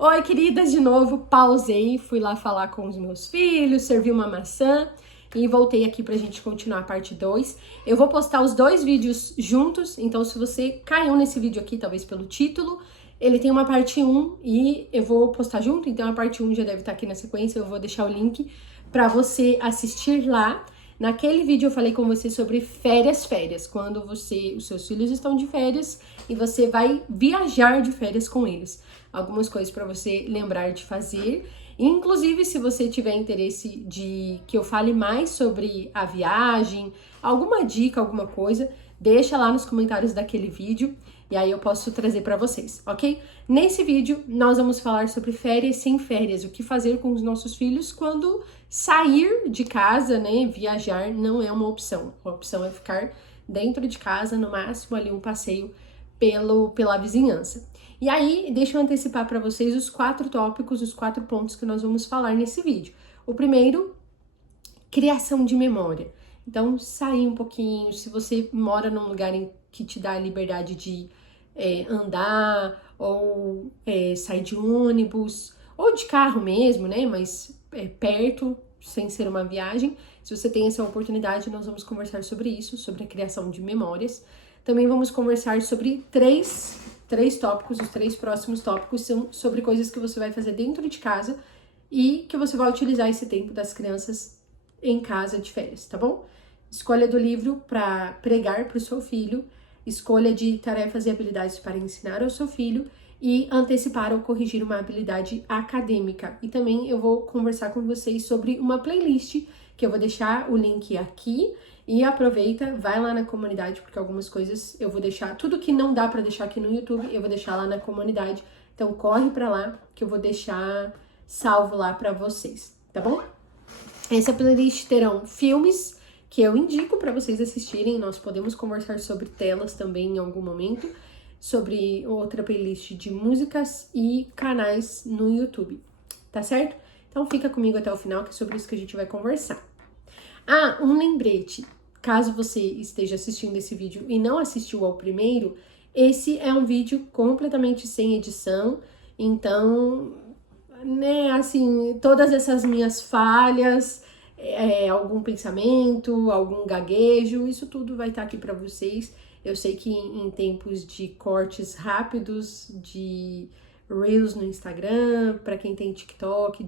Oi, queridas, de novo, pausei, fui lá falar com os meus filhos, servi uma maçã e voltei aqui pra gente continuar a parte 2. Eu vou postar os dois vídeos juntos, então se você caiu nesse vídeo aqui, talvez pelo título, ele tem uma parte 1 e eu vou postar junto, então a parte 1 já deve estar aqui na sequência, eu vou deixar o link pra você assistir lá. Naquele vídeo eu falei com você sobre férias, quando os seus filhos estão de férias e você vai viajar de férias com eles. Algumas coisas para você lembrar de fazer. Inclusive, se você tiver interesse de que eu fale mais sobre a viagem, alguma dica, alguma coisa, deixa lá nos comentários daquele vídeo e aí eu posso trazer para vocês, ok? Nesse vídeo, nós vamos falar sobre férias sem férias, o que fazer com os nossos filhos quando sair de casa, né? Viajar não é uma opção. A opção é ficar dentro de casa, no máximo ali um passeio pela vizinhança. E aí, deixa eu antecipar para vocês os 4 tópicos, os 4 pontos que nós vamos falar nesse vídeo. O primeiro, criação de memória. Então, sair um pouquinho, se você mora num lugar que te dá a liberdade de andar, ou sair de ônibus, ou de carro mesmo, né? Mas perto, sem ser uma viagem. Se você tem essa oportunidade, nós vamos conversar sobre isso, sobre a criação de memórias. Também vamos conversar sobre três tópicos, os 3 próximos tópicos são sobre coisas que você vai fazer dentro de casa e que você vai utilizar esse tempo das crianças em casa de férias, tá bom? Escolha do livro para pregar para o seu filho, escolha de tarefas e habilidades para ensinar ao seu filho e antecipar ou corrigir uma habilidade acadêmica. E também eu vou conversar com vocês sobre uma playlist que eu vou deixar o link aqui. E aproveita, vai lá na comunidade, porque algumas coisas eu vou deixar, tudo que não dá pra deixar aqui no YouTube, eu vou deixar lá na comunidade. Então corre pra lá, que eu vou deixar salvo lá pra vocês, tá bom? Essa playlist terão filmes que eu indico pra vocês assistirem, nós podemos conversar sobre telas também em algum momento, sobre outra playlist de músicas e canais no YouTube, tá certo? Então fica comigo até o final, que é sobre isso que a gente vai conversar. Ah, um lembrete. Caso você esteja assistindo esse vídeo e não assistiu ao primeiro, esse é um vídeo completamente sem edição, então, né, assim, todas essas minhas falhas, algum pensamento, algum gaguejo, isso tudo vai estar aqui para vocês. Eu sei que em tempos de cortes rápidos, de Reels no Instagram, para quem tem TikTok,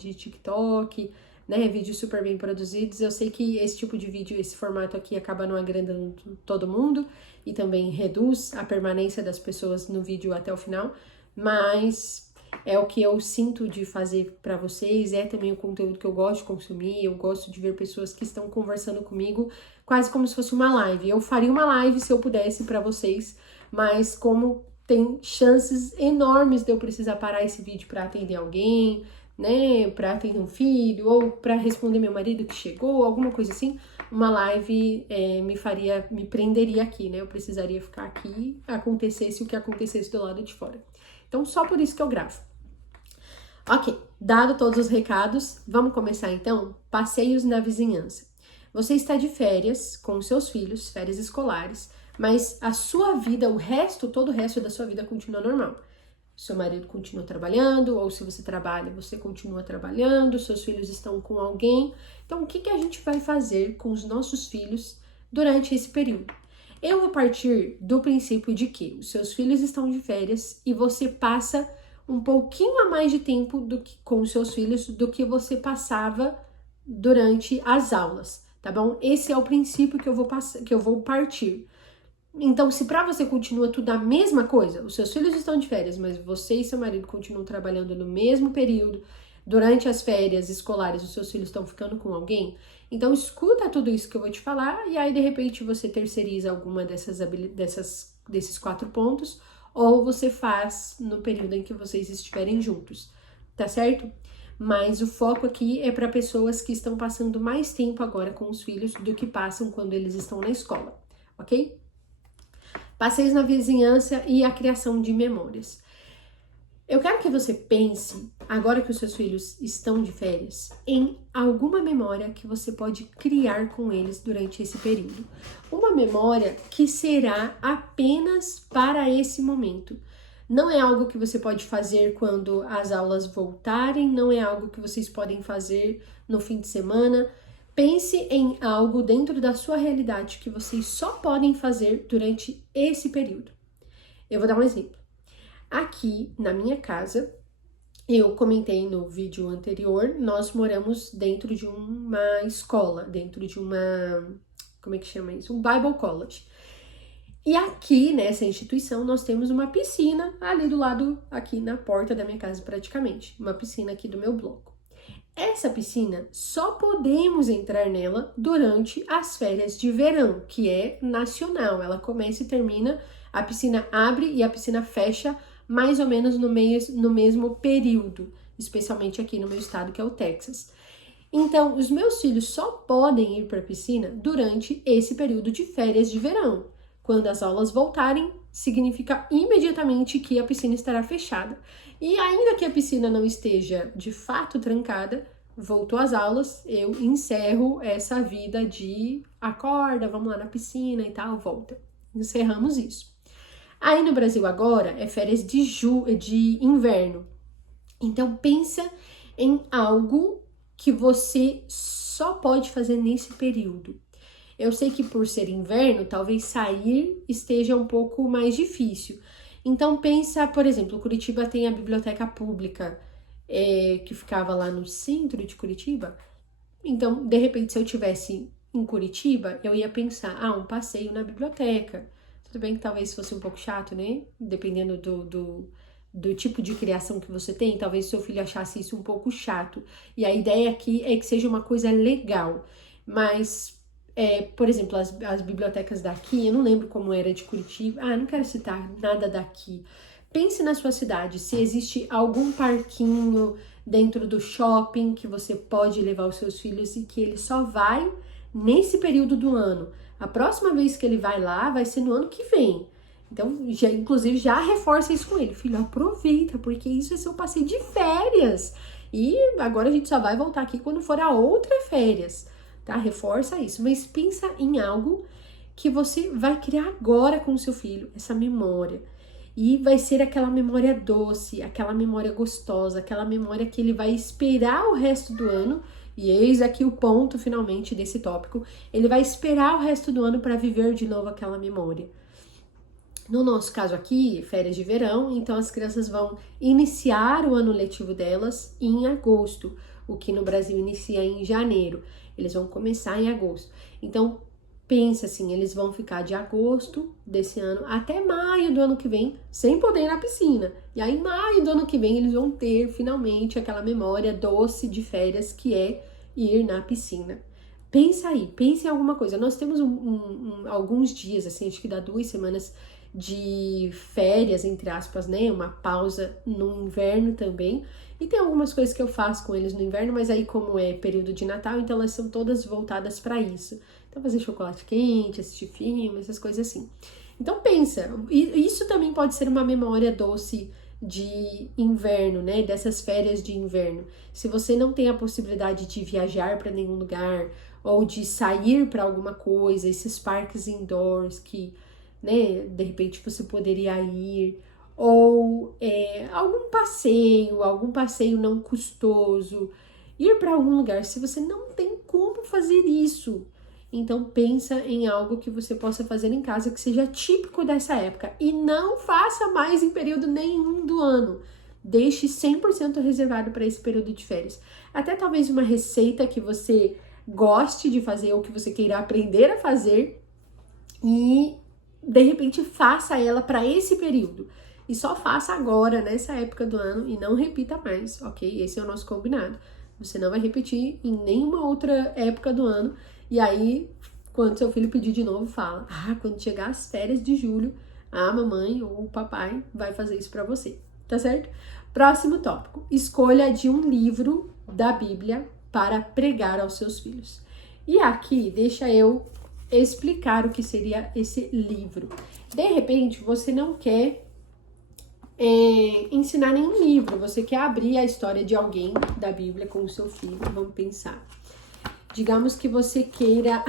né, vídeos super bem produzidos. Eu sei que esse tipo de vídeo, esse formato aqui acaba não agradando todo mundo e também reduz a permanência das pessoas no vídeo até o final, mas é o que eu sinto de fazer para vocês, é também o conteúdo que eu gosto de consumir, eu gosto de ver pessoas que estão conversando comigo, quase como se fosse uma live. Eu faria uma live se eu pudesse para vocês, mas como tem chances enormes de eu precisar parar esse vídeo para atender alguém, né, para atender um filho, ou para responder meu marido que chegou, alguma coisa assim, uma live me prenderia aqui, né, eu precisaria ficar aqui, acontecesse o que acontecesse do lado de fora. Então, só por isso que eu gravo. Ok, dado todos os recados, vamos começar então? Passeios na vizinhança. Você está de férias com os seus filhos, férias escolares, mas a sua vida, todo o resto da sua vida continua normal. Seu marido continua trabalhando, ou se você trabalha, você continua trabalhando, seus filhos estão com alguém. Então, o que a gente vai fazer com os nossos filhos durante esse período? Eu vou partir do princípio de que os seus filhos estão de férias e você passa um pouquinho a mais de tempo com os seus filhos do que você passava durante as aulas, tá bom? Esse é o princípio que eu vou partir. Então, se pra você continua tudo a mesma coisa, os seus filhos estão de férias, mas você e seu marido continuam trabalhando no mesmo período, durante as férias escolares, os seus filhos estão ficando com alguém, então escuta tudo isso que eu vou te falar e aí de repente você terceiriza alguma desses 4 pontos ou você faz no período em que vocês estiverem juntos, tá certo? Mas o foco aqui é para pessoas que estão passando mais tempo agora com os filhos do que passam quando eles estão na escola, ok? Passeios na vizinhança e a criação de memórias. Eu quero que você pense, agora que os seus filhos estão de férias, em alguma memória que você pode criar com eles durante esse período. Uma memória que será apenas para esse momento. Não é algo que você pode fazer quando as aulas voltarem, não é algo que vocês podem fazer no fim de semana. Pense em algo dentro da sua realidade que vocês só podem fazer durante esse período. Eu vou dar um exemplo. Aqui na minha casa, eu comentei no vídeo anterior, nós moramos dentro de uma escola, dentro de uma, como é que chama isso? Um Bible College. E aqui, nessa instituição, nós temos uma piscina ali do lado, aqui na porta da minha casa praticamente. Uma piscina aqui do meu bloco. Essa piscina, só podemos entrar nela durante as férias de verão, que é nacional. Ela começa e termina, a piscina abre e a piscina fecha mais ou menos no mesmo período, especialmente aqui no meu estado, que é o Texas. Então, os meus filhos só podem ir para a piscina durante esse período de férias de verão. Quando as aulas voltarem, significa imediatamente que a piscina estará fechada. E ainda que a piscina não esteja de fato trancada, voltou às aulas, eu encerro essa vida de acorda, vamos lá na piscina e tal, volta. Encerramos isso. Aí no Brasil agora é férias de inverno. Então pensa em algo que você só pode fazer nesse período. Eu sei que por ser inverno, talvez sair esteja um pouco mais difícil. Então pensa, por exemplo, Curitiba tem a biblioteca pública, que ficava lá no centro de Curitiba. Então, de repente, se eu tivesse em Curitiba, eu ia pensar, um passeio na biblioteca. Tudo bem que talvez fosse um pouco chato, né? Dependendo do tipo de criação que você tem, talvez seu filho achasse isso um pouco chato. E a ideia aqui é que seja uma coisa legal. Mas, por exemplo, as bibliotecas daqui, eu não lembro como era de Curitiba. Não quero citar nada daqui. Pense na sua cidade, se existe algum parquinho dentro do shopping que você pode levar os seus filhos e que ele só vai nesse período do ano. A próxima vez que ele vai lá vai ser no ano que vem. Então, inclusive, já reforça isso com ele. Filho, aproveita, porque isso é seu passeio de férias. E agora a gente só vai voltar aqui quando for a outra férias, tá? Reforça isso. Mas pensa em algo que você vai criar agora com o seu filho, essa memória. E vai ser aquela memória doce, aquela memória gostosa, aquela memória que ele vai esperar o resto do ano. E eis aqui o ponto, finalmente, desse tópico. Ele vai esperar o resto do ano para viver de novo aquela memória. No nosso caso aqui, férias de verão, então as crianças vão iniciar o ano letivo delas em agosto, o que no Brasil inicia em janeiro. Eles vão começar em agosto. Então, pensa assim, eles vão ficar de agosto desse ano até maio do ano que vem, sem poder ir na piscina. E aí, em maio do ano que vem, eles vão ter finalmente aquela memória doce de férias que é ir na piscina. Pensa aí, pensa em alguma coisa. Nós temos alguns dias, assim, acho que dá 2 semanas de férias, entre aspas, né? Uma pausa no inverno também. E tem algumas coisas que eu faço com eles no inverno, mas aí como é período de Natal, então elas são todas voltadas para isso. Então fazer chocolate quente, assistir filme, essas coisas assim. Então pensa, isso também pode ser uma memória doce de inverno, né? Dessas férias de inverno. Se você não tem a possibilidade de viajar para nenhum lugar ou de sair para alguma coisa, esses parques indoors que, né, de repente você poderia ir, ou algum passeio não custoso, ir para algum lugar. Se você não tem como fazer isso, então pensa em algo que você possa fazer em casa que seja típico dessa época e não faça mais em período nenhum do ano. Deixe 100% reservado para esse período de férias. Até talvez uma receita que você goste de fazer ou que você queira aprender a fazer e de repente faça ela para esse período. E só faça agora, nessa época do ano, e não repita mais, ok? Esse é o nosso combinado. Você não vai repetir em nenhuma outra época do ano. E aí, quando seu filho pedir de novo, fala: quando chegar as férias de julho, a mamãe ou o papai vai fazer isso pra você, tá certo? Próximo tópico: escolha de um livro da Bíblia para pregar aos seus filhos. E aqui, deixa eu explicar o que seria esse livro. De repente, você não quer ensinar nenhum livro, você quer abrir a história de alguém da Bíblia com o seu filho. Vamos pensar. Digamos que você queira...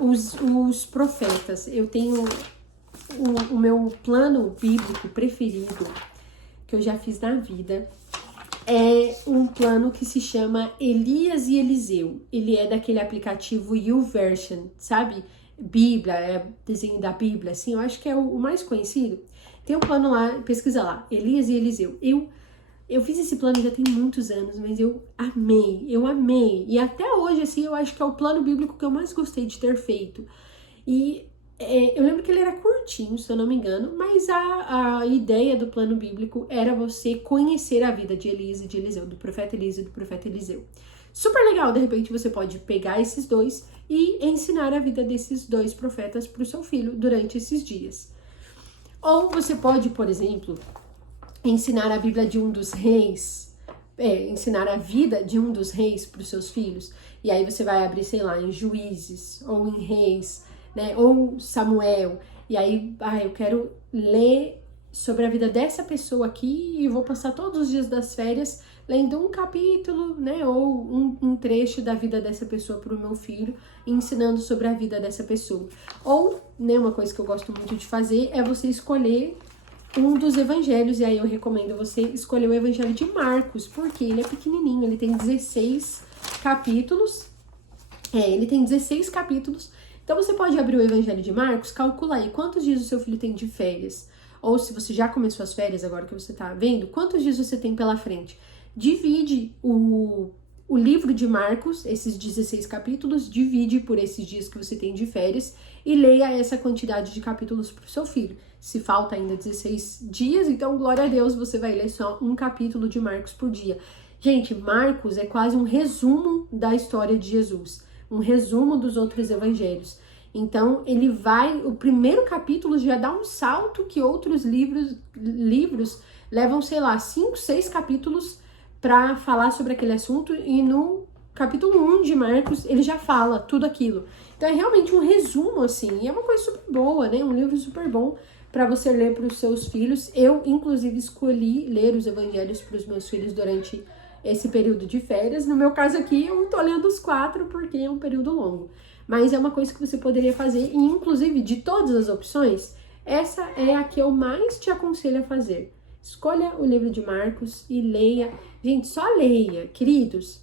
os profetas. Eu tenho o meu plano bíblico preferido. que eu já fiz na vida. É um plano que se chama Elias e Eliseu. Ele é daquele aplicativo YouVersion, sabe? Bíblia, é desenho da Bíblia, assim, eu acho que é o mais conhecido. Tem um plano lá, pesquisa lá, Elias e Eliseu. Eu fiz esse plano já tem muitos anos, mas eu amei. E até hoje, assim, eu acho que é o plano bíblico que eu mais gostei de ter feito. E eu lembro que ele era curtinho, se eu não me engano, mas a ideia do plano bíblico era você conhecer a vida de Elias e de Eliseu, do profeta Elias e do profeta Eliseu. Super legal, de repente você pode pegar esses dois e ensinar a vida desses dois profetas para o seu filho durante esses dias. Ou você pode, por exemplo, ensinar a Bíblia de um dos reis, ensinar a vida de um dos reis para os seus filhos. E aí você vai abrir, sei lá, em Juízes ou em Reis, né? Ou Samuel. E aí, eu quero ler sobre a vida dessa pessoa aqui e vou passar todos os dias das férias lendo um capítulo, né? Ou um trecho da vida dessa pessoa para o meu filho, ensinando sobre a vida dessa pessoa. Ou, né, uma coisa que eu gosto muito de fazer é você escolher um dos evangelhos, e aí eu recomendo você escolher o evangelho de Marcos, porque ele é pequenininho, ele tem 16 capítulos, ele tem 16 capítulos, então você pode abrir o evangelho de Marcos, calcula aí quantos dias o seu filho tem de férias, ou se você já começou as férias agora que você tá vendo, quantos dias você tem pela frente. Divide o livro de Marcos, esses 16 capítulos, divide por esses dias que você tem de férias e leia essa quantidade de capítulos para o seu filho. Se falta ainda 16 dias, então glória a Deus, você vai ler só um capítulo de Marcos por dia. Gente, Marcos é quase um resumo da história de Jesus, um resumo dos outros evangelhos. Então, o primeiro capítulo já dá um salto que outros livros levam, sei lá, 5, 6 capítulos para falar sobre aquele assunto, e no capítulo 1 de Marcos ele já fala tudo aquilo. Então é realmente um resumo, assim, e é uma coisa super boa, né? Um livro super bom para você ler para os seus filhos. Eu, inclusive, escolhi ler os evangelhos para os meus filhos durante esse período de férias. No meu caso aqui, eu tô lendo os 4 porque é um período longo. Mas é uma coisa que você poderia fazer, e inclusive, de todas as opções, essa é a que eu mais te aconselho a fazer. Escolha o livro de Marcos e leia. Gente, só leia, queridos.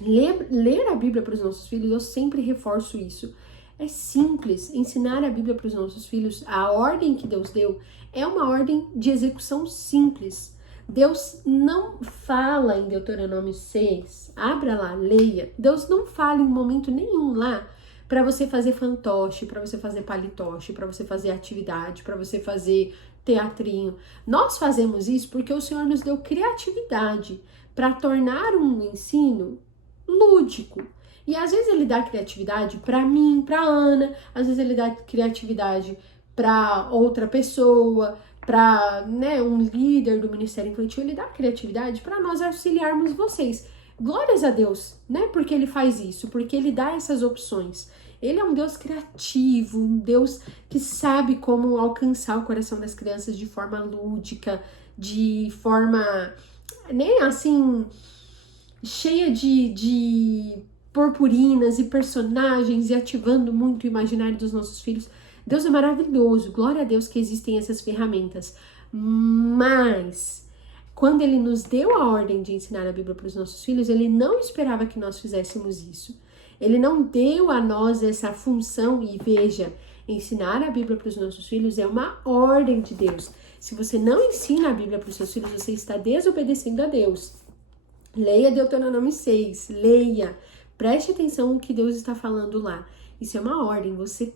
Ler a Bíblia para os nossos filhos, eu sempre reforço isso. É simples. Ensinar a Bíblia para os nossos filhos, a ordem que Deus deu, é uma ordem de execução simples. Deus não fala em Deuteronômio 6, abra lá, leia. Deus não fala em momento nenhum lá para você fazer fantoche, para você fazer palitoche, para você fazer atividade, para você fazer teatrinho. Nós fazemos isso porque o Senhor nos deu criatividade para tornar um ensino lúdico. E às vezes ele dá criatividade para mim, para Ana, às vezes ele dá criatividade para outra pessoa, para, né, um líder do Ministério Infantil, ele dá criatividade para nós auxiliarmos vocês. Glórias a Deus, né? Porque ele faz isso, porque ele dá essas opções. Ele é um Deus criativo, um Deus que sabe como alcançar o coração das crianças de forma lúdica, de forma, né, assim, cheia de purpurinas e personagens e ativando muito o imaginário dos nossos filhos. Deus é maravilhoso, glória a Deus que existem essas ferramentas. Mas, quando ele nos deu a ordem de ensinar a Bíblia para os nossos filhos, ele não esperava que nós fizéssemos isso. Ele não deu a nós essa função, e veja, ensinar a Bíblia para os nossos filhos é uma ordem de Deus. Se você não ensina a Bíblia para os seus filhos, você está desobedecendo a Deus. Leia Deuteronômio 6, leia, preste atenção no que Deus está falando lá. Isso é uma ordem, você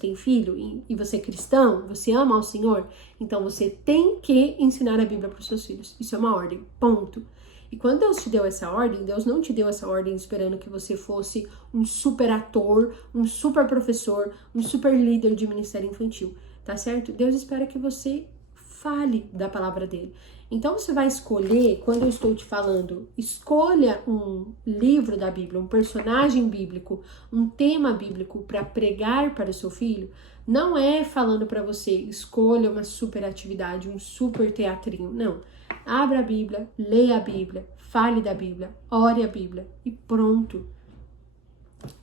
tem filho e você é cristão, você ama ao Senhor, então você tem que ensinar a Bíblia para os seus filhos. Isso é uma ordem, ponto. E quando Deus te deu essa ordem, Deus não te deu essa ordem esperando que você fosse um super ator, um super professor, um super líder de ministério infantil, tá certo? Deus espera que você fale da palavra dele. Então você vai escolher, quando eu estou te falando, escolha um livro da Bíblia, um personagem bíblico, um tema bíblico para pregar para o seu filho, não é falando para você, escolha uma super atividade, um super teatrinho, não. Abra a Bíblia, leia a Bíblia, fale da Bíblia, ore a Bíblia e pronto.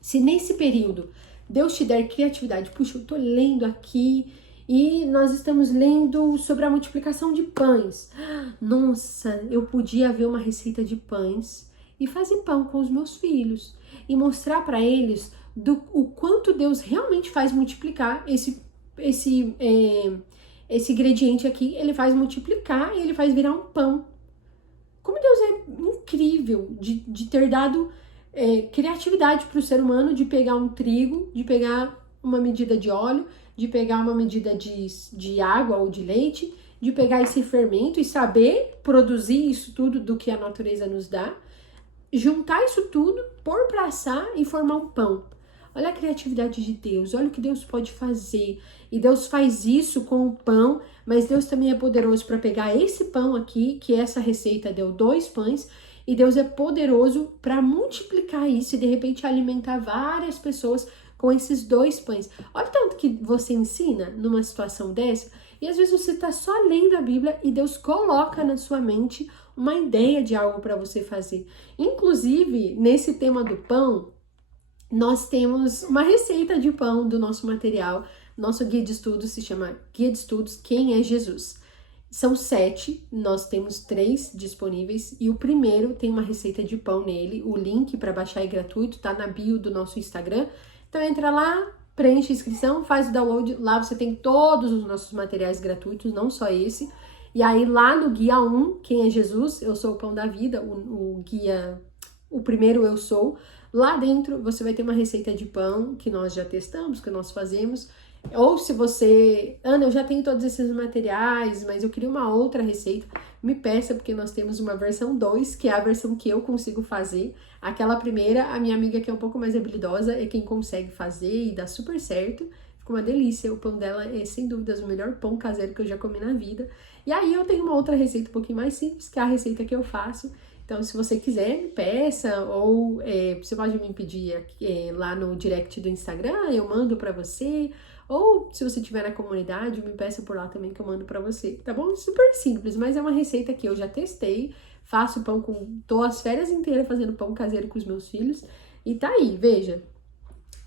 Se nesse período Deus te der criatividade, puxa, eu tô lendo aqui E nós estamos lendo sobre a multiplicação de pães. Nossa, eu podia ver uma receita de pães e fazer pão com os meus filhos e mostrar para eles o quanto Deus realmente faz multiplicar esse ingrediente aqui. Ele faz multiplicar e ele faz virar um pão. Como Deus é incrível de ter dado criatividade para o ser humano, de pegar um trigo, de pegar uma medida de óleo, de pegar uma medida de água ou de leite, de pegar esse fermento e saber produzir isso tudo do que a natureza nos dá, juntar isso tudo, pôr para assar e formar um pão. Olha a criatividade de Deus, olha o que Deus pode fazer. E Deus faz isso com o pão, mas Deus também é poderoso para pegar esse pão aqui, que essa receita deu 2 pães, e Deus é poderoso para multiplicar isso e de repente alimentar várias pessoas com esses 2 pães. Olha o tanto que você ensina numa situação dessa, e às vezes você está só lendo a Bíblia e Deus coloca na sua mente uma ideia de algo para você fazer. Inclusive, nesse tema do pão, nós temos uma receita de pão do nosso material. Nosso guia de estudos se chama Guia de Estudos Quem é Jesus? São 7, nós temos 3 disponíveis e o primeiro tem uma receita de pão nele. O link para baixar é gratuito, tá na bio do nosso Instagram. Então entra lá, preenche a inscrição, faz o download. Lá você tem todos os nossos materiais gratuitos, não só esse. E aí lá no guia 1, Quem é Jesus? Eu sou o pão da vida, o primeiro eu sou. Lá dentro você vai ter uma receita de pão que nós já testamos, que nós fazemos. Ou se você, Ana, eu já tenho todos esses materiais, mas eu queria uma outra receita, me peça, porque nós temos uma versão 2, que é a versão que eu consigo fazer. Aquela primeira, a minha amiga que é um pouco mais habilidosa é quem consegue fazer e dá super certo. Fica uma delícia, o pão dela é sem dúvidas o melhor pão caseiro que eu já comi na vida. E aí eu tenho uma outra receita um pouquinho mais simples, que é a receita que eu faço. Então, se você quiser, me peça, ou você pode me pedir lá no direct do Instagram, eu mando pra você. Ou se você estiver na comunidade, me peça por lá também que eu mando pra você, tá bom? Super simples, mas é uma receita que eu já testei, faço pão tô as férias inteiras fazendo pão caseiro com os meus filhos, e tá aí, veja.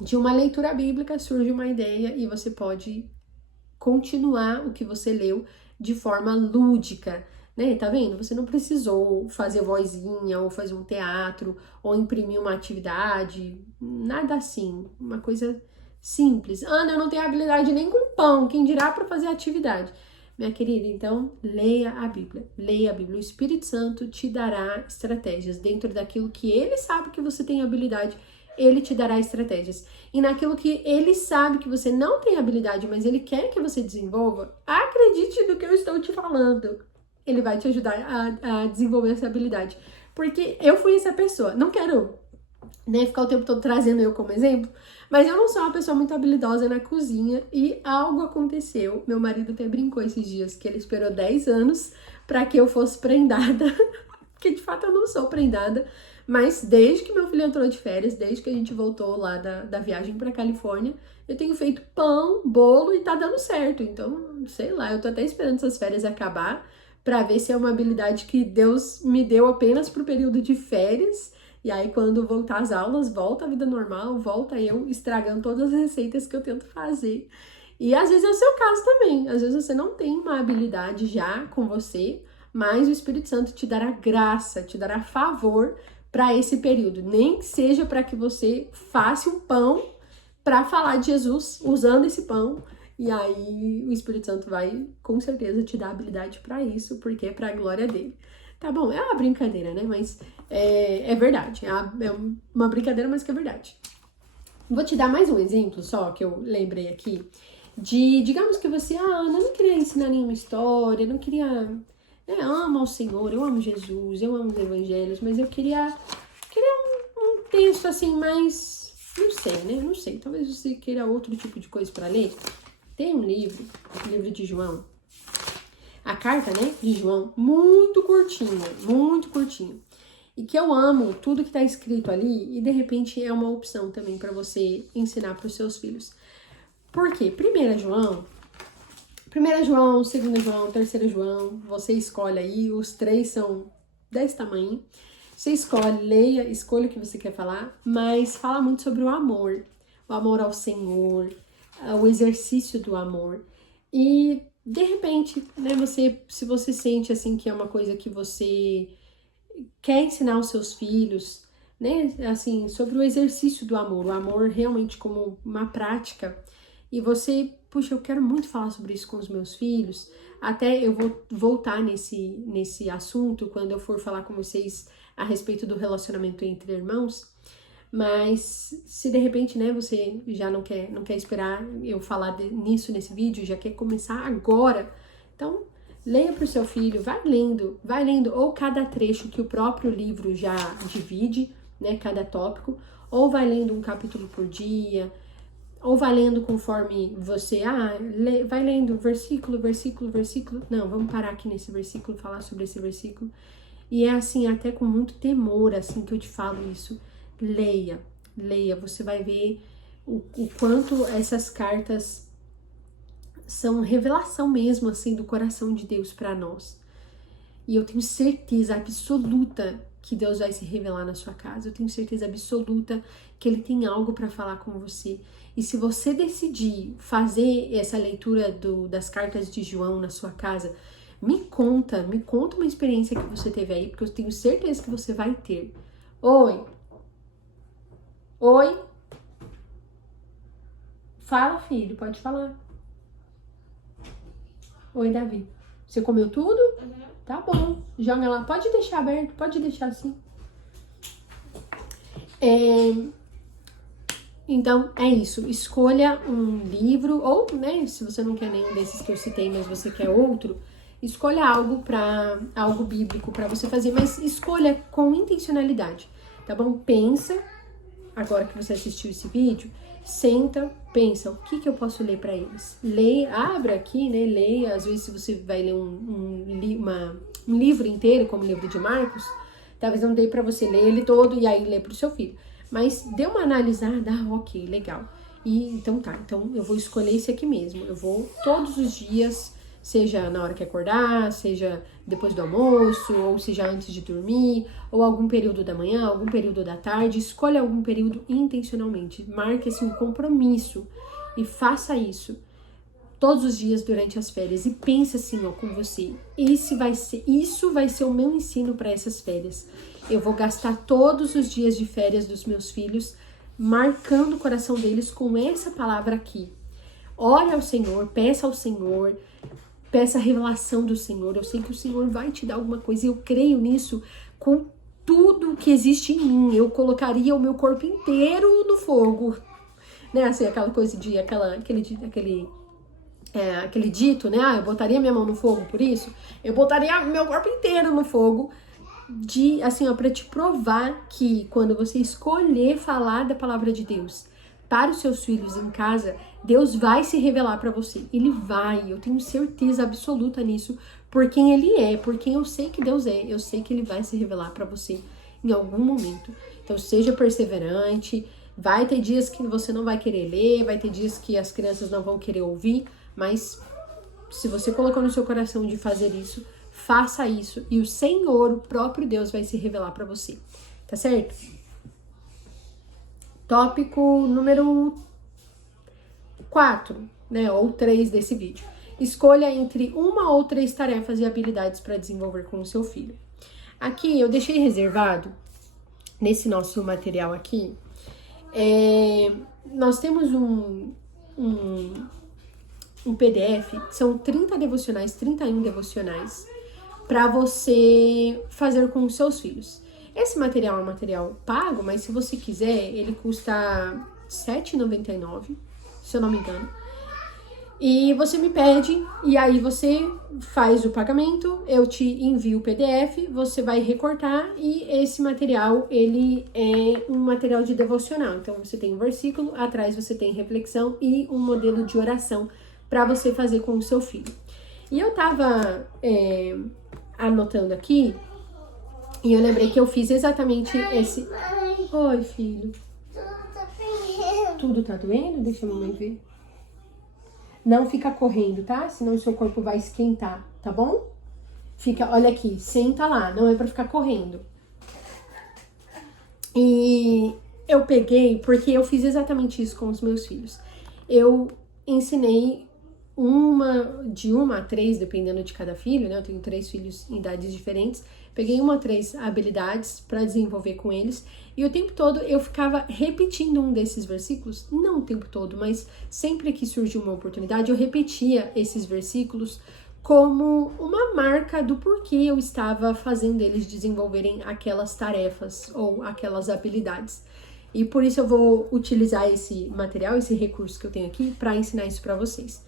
De uma leitura bíblica surge uma ideia e você pode continuar o que você leu de forma lúdica, né? Tá vendo? Você não precisou fazer vozinha ou fazer um teatro ou imprimir uma atividade, nada assim, uma coisa simples. Ana, eu não tenho habilidade nem com pão, quem dirá para fazer atividade? Minha querida, então leia a Bíblia. Leia a Bíblia. O Espírito Santo te dará estratégias dentro daquilo que ele sabe que você tem habilidade. Ele te dará estratégias. E naquilo que ele sabe que você não tem habilidade, mas ele quer que você desenvolva, acredite no que eu estou te falando. Ele vai te ajudar a desenvolver essa habilidade. Porque eu fui essa pessoa. Não quero ficar o tempo todo trazendo eu como exemplo, mas eu não sou uma pessoa muito habilidosa na cozinha e algo aconteceu. Meu marido até brincou esses dias que ele esperou 10 anos para que eu fosse prendada, porque de fato eu não sou prendada, mas desde que meu filho entrou de férias, desde que a gente voltou lá da viagem pra Califórnia, eu tenho feito pão, bolo e tá dando certo. Então, sei lá, eu tô até esperando essas férias acabar pra ver se é uma habilidade que Deus me deu apenas pro período de férias. E aí, quando voltar às aulas, volta a vida normal, volta eu estragando todas as receitas que eu tento fazer. E às vezes é o seu caso também. Às vezes você não tem uma habilidade já com você, mas o Espírito Santo te dará graça, te dará favor para esse período. Nem que seja para que você faça um pão para falar de Jesus usando esse pão. E aí o Espírito Santo vai, com certeza, te dar habilidade para isso, porque é para a glória dele. Tá bom, é uma brincadeira, né? Mas é verdade. É uma brincadeira, mas que é verdade. Vou te dar mais um exemplo só, que eu lembrei aqui. Digamos que você, Ana, eu não queria ensinar nenhuma história, não queria... Eu amo ao Senhor, eu amo Jesus, eu amo os evangelhos, mas eu queria um texto assim mais... Não sei, né? Não sei. Talvez você queira outro tipo de coisa para ler. Tem um livro, o livro de João. A carta, né, de João, muito curtinha. E que eu amo tudo que tá escrito ali e de repente é uma opção também para você ensinar para os seus filhos. Por quê? 1 João, 2 João, 3 João, você escolhe aí, os 3 são desse tamanho. Você escolhe, leia, escolha o que você quer falar, mas fala muito sobre o amor ao Senhor, o exercício do amor. E de repente, né, se você sente assim que é uma coisa que você quer ensinar aos seus filhos, né, assim, sobre o exercício do amor, o amor realmente como uma prática, e você, puxa, eu quero muito falar sobre isso com os meus filhos, até eu vou voltar nesse assunto quando eu for falar com vocês a respeito do relacionamento entre irmãos, mas se de repente, né, você já não quer esperar eu falar nisso nesse vídeo, já quer começar agora, então leia para o seu filho, vai lendo ou cada trecho que o próprio livro já divide, né, cada tópico, ou vai lendo um capítulo por dia, ou vai lendo conforme você, vai lendo versículo, não, vamos parar aqui nesse versículo, falar sobre esse versículo, e é assim, até com muito temor, assim, que eu te falo isso, leia, você vai ver o quanto essas cartas são revelação mesmo, assim, do coração de Deus para nós. E eu tenho certeza absoluta que Deus vai se revelar na sua casa. Eu tenho certeza absoluta que Ele tem algo para falar com você. E se você decidir fazer essa leitura das cartas de João na sua casa, me conta uma experiência que você teve aí, porque eu tenho certeza que você vai ter. Oi? Fala, filho, pode falar. Oi, Davi. Você comeu tudo? Uhum. Tá bom. Joga lá. Pode deixar aberto, pode deixar assim. Então, é isso. Escolha um livro, ou, né, se você não quer nenhum desses que eu citei, mas você quer outro, escolha algo bíblico para você fazer, mas escolha com intencionalidade, tá bom? Pensa, agora que você assistiu esse vídeo, senta, pensa, o que eu posso ler para eles? Leia, abra aqui, né, leia, às vezes se você vai ler um livro inteiro, como o livro de Marcos, talvez não dê para você ler ele todo e aí ler pro seu filho. Mas dê uma analisada, ok, legal. E então tá, então eu vou escolher esse aqui mesmo. Eu vou todos os dias, seja na hora que acordar, seja depois do almoço, ou seja antes de dormir, ou algum período da manhã, algum período da tarde. Escolha algum período intencionalmente. Marque assim um compromisso e faça isso todos os dias durante as férias. E pense assim, ó, com você. Isso vai ser o meu ensino para essas férias. Eu vou gastar todos os dias de férias dos meus filhos marcando o coração deles com essa palavra aqui. Ore ao Senhor, peça ao Senhor, peça a revelação do Senhor. Eu sei que o Senhor vai te dar alguma coisa e eu creio nisso com tudo que existe em mim. Eu colocaria o meu corpo inteiro no fogo. Né, assim, aquela coisa de, aquele dito, né? Eu botaria minha mão no fogo por isso. Eu botaria meu corpo inteiro no fogo assim, ó, pra te provar que quando você escolher falar da palavra de Deus para os seus filhos em casa, Deus vai se revelar para você. Ele vai, eu tenho certeza absoluta nisso, por quem Ele é, por quem eu sei que Deus é. Eu sei que Ele vai se revelar para você em algum momento. Então seja perseverante. Vai ter dias que você não vai querer ler, vai ter dias que as crianças não vão querer ouvir, mas se você colocou no seu coração de fazer isso, faça isso e o Senhor, o próprio Deus, vai se revelar para você, tá certo? Tópico número 4, né, ou 3 desse vídeo. Escolha entre uma ou 3 tarefas e habilidades para desenvolver com o seu filho. Aqui eu deixei reservado, nesse nosso material aqui, nós temos um PDF, são 31 devocionais, para você fazer com os seus filhos. Esse material é um material pago, mas se você quiser, ele custa R$ 7,99, se eu não me engano. E você me pede, e aí você faz o pagamento, eu te envio o PDF, você vai recortar, e esse material, ele é um material de devocional. Então, você tem um versículo, atrás você tem reflexão e um modelo de oração para você fazer com o seu filho. E eu tava anotando aqui, e eu lembrei que eu fiz exatamente esse... Oi, filho. Tudo tá doendo? Deixa a mamãe ver. Não fica correndo, tá? Senão o seu corpo vai esquentar, tá bom? Olha aqui, senta lá, não é pra ficar correndo. E eu peguei, porque eu fiz exatamente isso com os meus filhos. Eu ensinei de 1 a 3, dependendo de cada filho, né? Eu tenho 3 filhos em idades diferentes. Peguei 1 a 3 habilidades para desenvolver com eles. E o tempo todo eu ficava repetindo um desses versículos. Não o tempo todo, mas sempre que surgiu uma oportunidade, eu repetia esses versículos como uma marca do porquê eu estava fazendo eles desenvolverem aquelas tarefas ou aquelas habilidades. E por isso eu vou utilizar esse material, esse recurso que eu tenho aqui, para ensinar isso para vocês.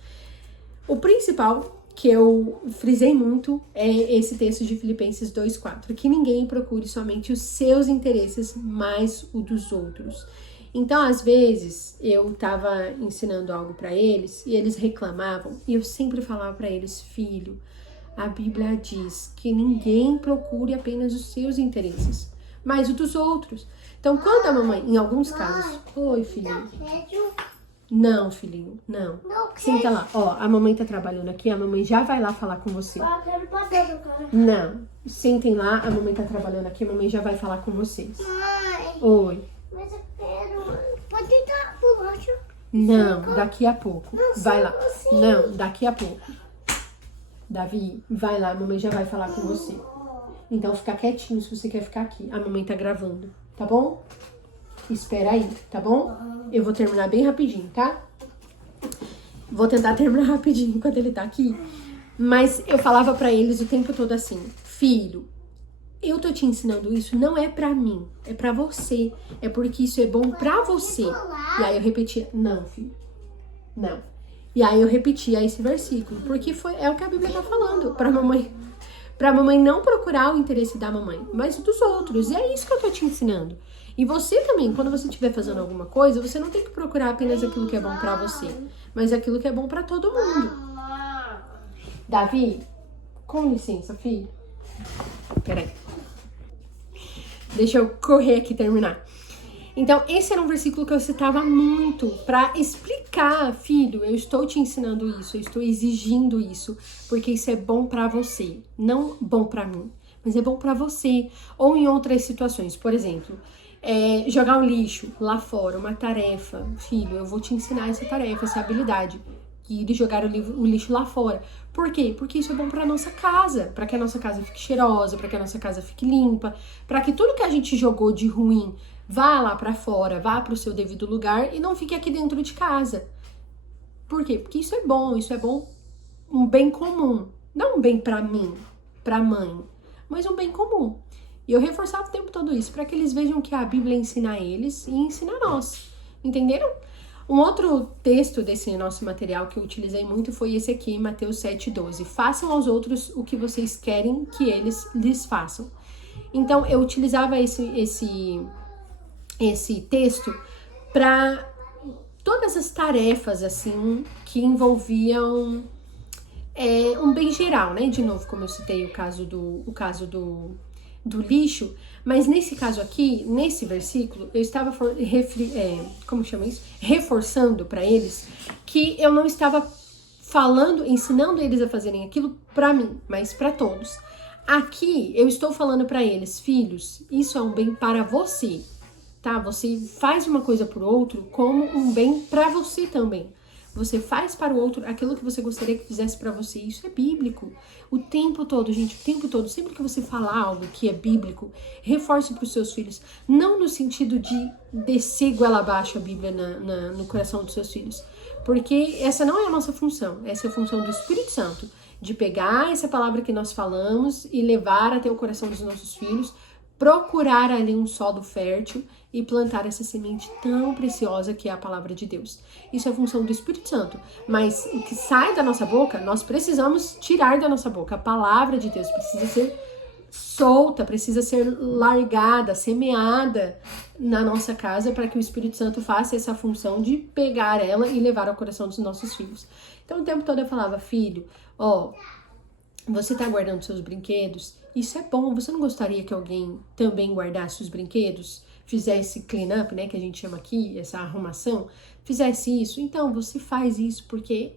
O principal que eu frisei muito é esse texto de Filipenses 2:4, que ninguém procure somente os seus interesses, mas o dos outros. Então, às vezes, eu estava ensinando algo para eles e eles reclamavam, e eu sempre falava para eles: filho, a Bíblia diz que ninguém procure apenas os seus interesses, mas o dos outros. Então, quando a mamãe, em alguns casos... Oi, filhinho. Não, filhinho, não. Senta lá. Ó, a mamãe tá trabalhando aqui, a mamãe já vai lá falar com você. Não, sentem lá, a mamãe tá trabalhando aqui, a mamãe já vai falar com vocês. Oi. Mas eu quero... Pode dar bolacha? Não, daqui a pouco. Vai lá. Não, daqui a pouco. Davi, vai lá, a mamãe já vai falar com você. Então fica quietinho se você quer ficar aqui. A mamãe tá gravando, tá bom? Espera aí, tá bom? Eu vou terminar bem rapidinho, tá? Vou tentar terminar rapidinho enquanto ele tá aqui. Mas eu falava pra eles o tempo todo assim: filho, eu tô te ensinando isso não é pra mim, é pra você. É porque isso é bom pra você. E aí eu repetia: não, filho, não. E aí eu repetia esse versículo, porque é o que a Bíblia tá falando pra mamãe não procurar o interesse da mamãe, mas dos outros. E é isso que eu tô te ensinando. E você também, quando você estiver fazendo alguma coisa, você não tem que procurar apenas aquilo que é bom pra você, mas aquilo que é bom pra todo mundo. Davi, com licença, filho. Peraí. Deixa eu correr aqui e terminar. Então, esse era um versículo que eu citava muito pra explicar: filho, eu estou te ensinando isso, eu estou exigindo isso, porque isso é bom pra você, não bom pra mim, mas é bom pra você. Ou em outras situações, por exemplo, jogar o lixo lá fora, uma tarefa. Filho, eu vou te ensinar essa tarefa, essa habilidade, de jogar o lixo lá fora. Por quê? Porque isso é bom pra nossa casa, pra que a nossa casa fique cheirosa, pra que a nossa casa fique limpa, pra que tudo que a gente jogou de ruim vá lá pra fora, vá pro seu devido lugar e não fique aqui dentro de casa. Por quê? Porque isso é bom, um bem comum. Não um bem pra mim, pra mãe, mas um bem comum. E eu reforçava o tempo todo isso, para que eles vejam que a Bíblia ensina a eles e ensina a nós. Entenderam? Um outro texto desse nosso material que eu utilizei muito foi esse aqui, Mateus 7:12. Façam aos outros o que vocês querem que eles lhes façam. Então, eu utilizava esse texto para todas as tarefas, assim, que envolviam um bem geral, né? De novo, como eu citei o caso do lixo, mas nesse caso aqui, nesse versículo, eu estava reforçando para eles que eu não estava ensinando eles a fazerem aquilo para mim, mas para todos. Aqui eu estou falando para eles: filhos, isso é um bem para você, tá? Você faz uma coisa por outro como um bem para você também. Você faz para o outro aquilo que você gostaria que fizesse para você. Isso é bíblico. O tempo todo, gente, o tempo todo. Sempre que você falar algo que é bíblico, reforce para os seus filhos. Não no sentido de descer goela abaixo a Bíblia no coração dos seus filhos. Porque essa não é a nossa função. Essa é a função do Espírito Santo. De pegar essa palavra que nós falamos e levar até o coração dos nossos filhos, procurar ali um solo fértil e plantar essa semente tão preciosa que é a palavra de Deus. Isso é função do Espírito Santo. Mas o que sai da nossa boca, nós precisamos tirar da nossa boca. A palavra de Deus precisa ser solta, precisa ser largada, semeada na nossa casa para que o Espírito Santo faça essa função de pegar ela e levar ao coração dos nossos filhos. Então o tempo todo eu falava: filho, você tá guardando seus brinquedos? Isso é bom. Você não gostaria que alguém também guardasse os brinquedos? Fizesse clean up, né, que a gente chama aqui, essa arrumação? Fizesse isso? Então, você faz isso porque